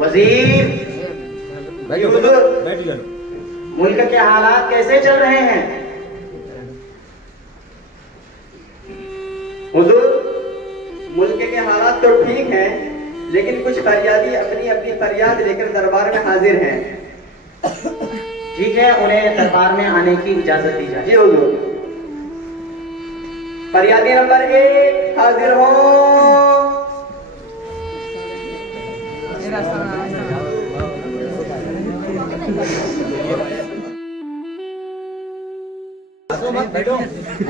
वजीर, मुल्क के हालात कैसे चल रहे हैं? हुजूर, मुल्क के हालात तो ठीक हैं, लेकिन कुछ फरियादी अपनी अपनी फरियाद लेकर दरबार में हाजिर हैं। ठीक है, उन्हें दरबार में आने की इजाजत दी जाए। जी हुजूर। फरियादी नंबर 1 हाजिर हो।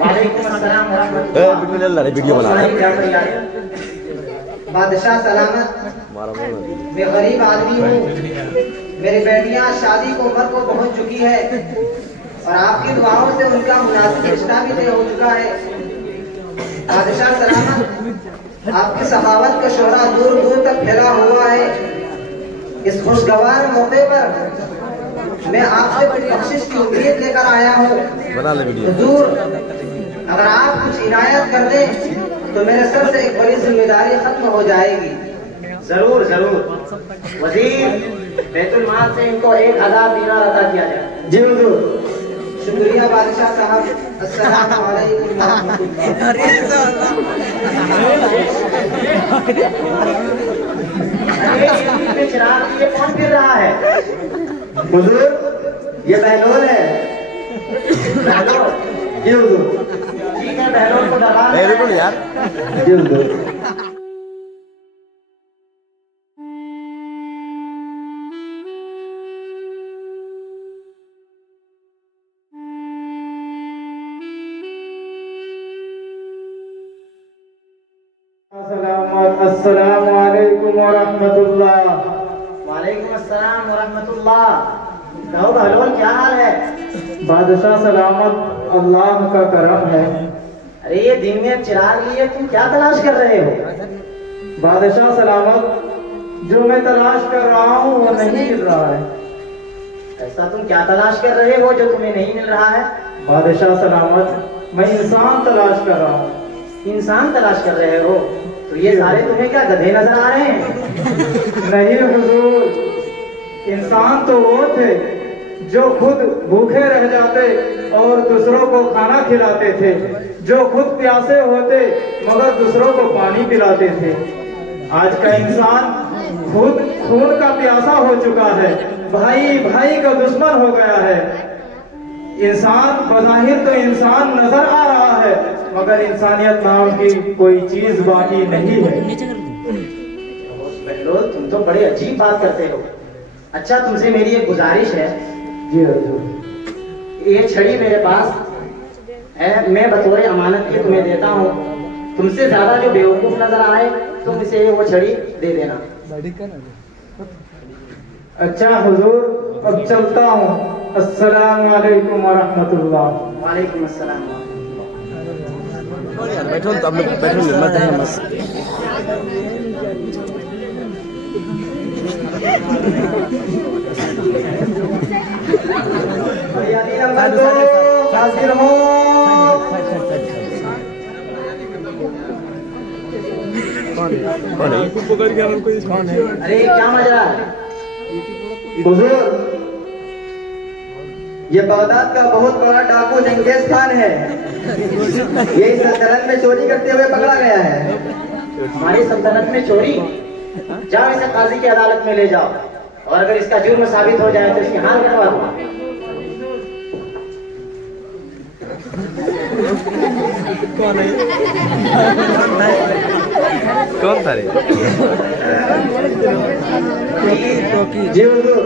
वालेकुम अस्सलाम वीडियो बना बादशाह सलामत। मैं गरीब आदमी हूँ, मेरी बेटियां शादी को उम्र को पहुँच चुकी है और आपकी दुआओं से उनका मुनासिब रिश्ता भी तय हो चुका है। बादशाह सलामत, आपकी सखावत का शोहरा दूर दूर तक फैला हुआ है। इस खुशगवार मौके पर मैं आपसे कुछ बख्शिश की उम्मीद लेकर आया हूँ। हुजूर, अगर आप कुछ इनायत कर दें तो मेरे सर से एक बड़ी जिम्मेदारी खत्म हो जाएगी। जरूर जरूर वजीर, बैतुल माल से इनको 1000 दीनार अदा किया जाए। जी हुजूर। शुक्रिया बादशाह साहब। अस्सलाम वालेकुम। चिराग ये कौन फिर रहा है? हुजूर, ये बहलोल है। बहलोल? जी हुजूर। ठीक है, बहलोल को दरबार यार। जी हुजूर। अस्सलामु अलैकुम व रहमतुल्लाह। वालेकुम अस्सलाम व रहमतुल्लाह। कहो बहलोल, क्या हाल है? बादशाह सलामत, अल्लाह का करम है। अरे ये दिन में चिराग लिए तुम क्या तलाश कर रहे हो? बादशाह सलामत, जो मैं तलाश कर रहा हूँ वो नहीं मिल रहा है। ऐसा तुम क्या तलाश कर रहे हो जो तुम्हें नहीं मिल रहा है? बादशाह सलामत, मैं इंसान तलाश कर रहा हूँ। इंसान तलाश कर रहे हो? तो ये सारे तुम्हें क्या गधे नजर आ रहे हैं? नहीं हुजूर, इंसान तो वो थे जो खुद भूखे रह जाते और दूसरों को खाना खिलाते थे, जो खुद प्यासे होते मगर दूसरों को पानी पिलाते थे। आज का इंसान खुद खून का प्यासा हो चुका है, भाई भाई का दुश्मन हो गया है। इंसान बज़ाहिर तो इंसान नजर आ रहा है मगर इंसानियत नाम की कोई चीज बाकी नहीं है। बहलोल, तुम तो बड़े अजीब बात करते हो। अच्छा, तुमसे मेरी एक गुजारिश है। जी हुजूर। ये छड़ी मेरे पास है, मैं बतौर अमानत के तुम्हें देता हूँ। तुमसे ज्यादा जो बेवकूफ नजर आए तुम इसे वो छड़ी दे देना। अच्छा हुजूर, अब चलता हूँ। अस्सलाम वालेकुम व रहमतुल्लाह। वालेकुम अस्सलाम। बैठो तो बैठो मत है मत। फरियादी नंबर 2 हाजिर हो। कौन है? पकड़ के हमको कौन है? अरे क्या मजा है? हुजूर, ये बगदाद का बहुत बड़ा डाकू चंगेज खान है। ये इस सल्तनत में चोरी करते हुए पकड़ा गया है। हमारी सल्तनत में चोरी? जाओ इसे काजी की अदालत में ले जाओ और अगर इसका जुर्म साबित हो जाए तो इसकी हाल करवा दो। कौन है? कौन था रे? जी हुजूर।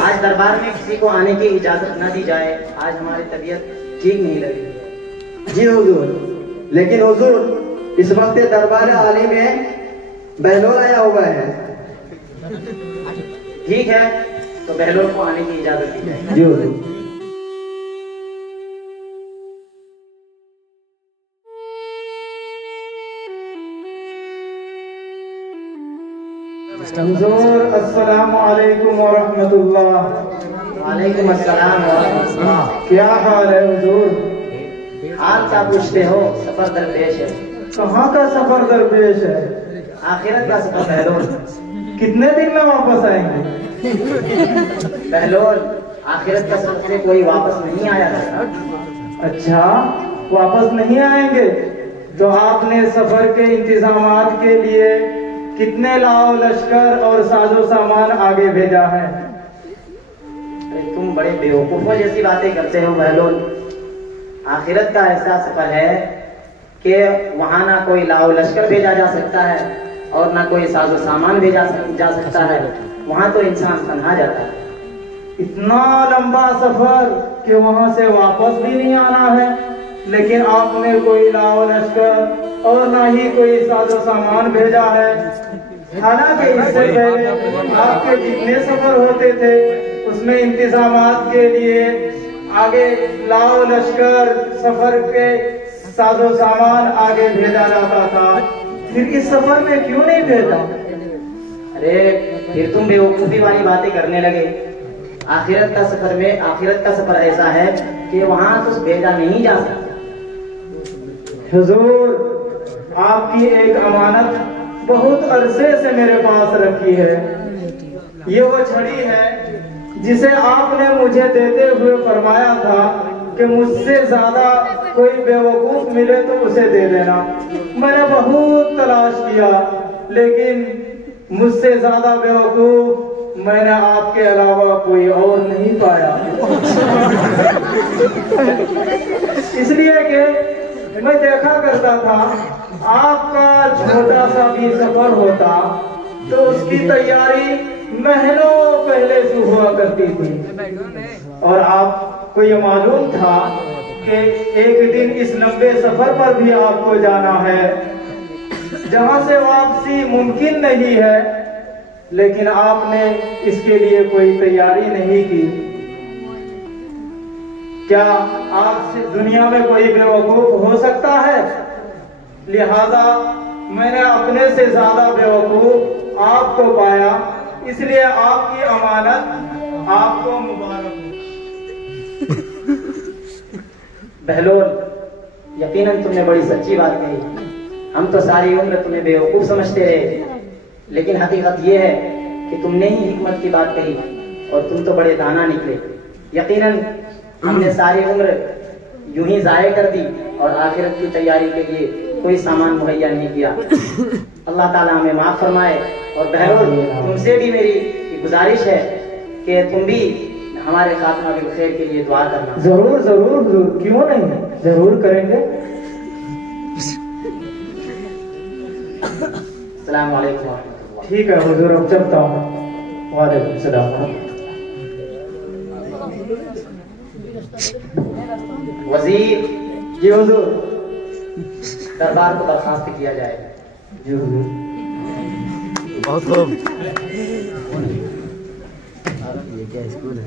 आज दरबार में किसी को आने की इजाजत न दी जाए। आज हमारी तबीयत ठीक नहीं लगी। जी हुजूर, लेकिन हुजूर इस वक्त दरबार आली में बहलोल आया हुआ है। ठीक है, तो बहलोल को आने की इजाजत दी जाए। जी हुजूर। हुजूर, अस्सलाम वालेकुम व रहमतुल्लाह। वालेकुम अस्सलाम व रहमतुल्लाह। क्या हाल है हुजूर? हाल क्या पूछते हो, सफर दरपेश है। कहाँ का सफर दरपेश है? आखिरत का सफर बहलोल। कितने दिन में वापस आएंगे? बहलोल, आखिरत का सफर से कोई वापस नहीं आया था। अच्छा, वापस नहीं आएंगे? तो आपने सफर के इंतजामात के लिए कितने लाओ लश्कर और साजो सामान आगे भेजा है? तुम बड़े बेवकूफों जैसी बातें करते हो बहलोल। आखिरत का ऐसा सफर है कि वहां ना कोई लाओ लश्कर भेजा जा सकता है और ना कोई साजो सामान भेजा जा सकता है। वहां तो इंसान तन्हा जाता है। इतना लंबा सफर कि वहां से वापस भी नहीं आना है, लेकिन आपने कोई लाओ लश्कर और ना ही कोई साजो सामान भेजा है। हालांकि इससे पहले आपके जितने सफर होते थे उसमें इंतजामात के लिए आगे लाओ लश्कर, सफर के साजो सामान आगे भेजा जाता था। फिर इस सफर में क्यों नहीं भेजा? अरे फिर तुम बेवकूफी वाली बातें करने लगे। आखिरत का सफर ऐसा है कि वहां कुछ भेजा नहीं जा सकता। हुजूर, आपकी एक अमानत बहुत अरसे से मेरे पास रखी है। ये वो छड़ी है जिसे आपने मुझे देते हुए फरमाया था कि मुझसे ज्यादा कोई बेवकूफ मिले तो उसे दे देना। मैंने बहुत तलाश किया, लेकिन मुझसे ज्यादा बेवकूफ मैंने आपके अलावा कोई और नहीं पाया। इसलिए कि मैं देखा करता था आपका छोटा सा भी सफर होता तो उसकी तैयारी महीनों पहले से हुआ करती थी, और आपको ये मालूम था कि एक दिन इस लंबे सफर पर भी आपको जाना है जहां से वापसी मुमकिन नहीं है, लेकिन आपने इसके लिए कोई तैयारी नहीं की। क्या आपसे दुनिया में कोई बेवकूफ हो सकता है? लिहाजा मैंने अपने से ज्यादा बेवकूफ आपको पाया, इसलिए आपकी अमानत आपको मुबारक हो। बहलोल, यकीनन तुमने बड़ी सच्ची बात कही। हम तो सारी उम्र तुम्हें बेवकूफ समझते रहे, लेकिन हकीकत यह है कि तुमने ही हिकमत की बात कही और तुम तो बड़े दाना निकले। यकीनन हमने सारी उम्र यूं ही जाया कर दी और आखिरत की तैयारी के लिए कोई सामान मुहैया नहीं किया। अल्लाह ताला हमें माफ फरमाए। और बहलोल, तुमसे भी मेरी गुजारिश है कि तुम भी हमारे खात्मा बिल खैर के लिए दुआ करना। जरूर जरूर जरूर, क्यों नहीं, जरूर करेंगे। अस्सलाम वालेकुम। ठीक है हुजूर, अब चलता हूँ। वालेकुम सलाम। वजीर जी हुजूर। दरबार को बर्खास्त किया जाए। जी हुजूर। बहुत खूब। ये क्या स्कूल है?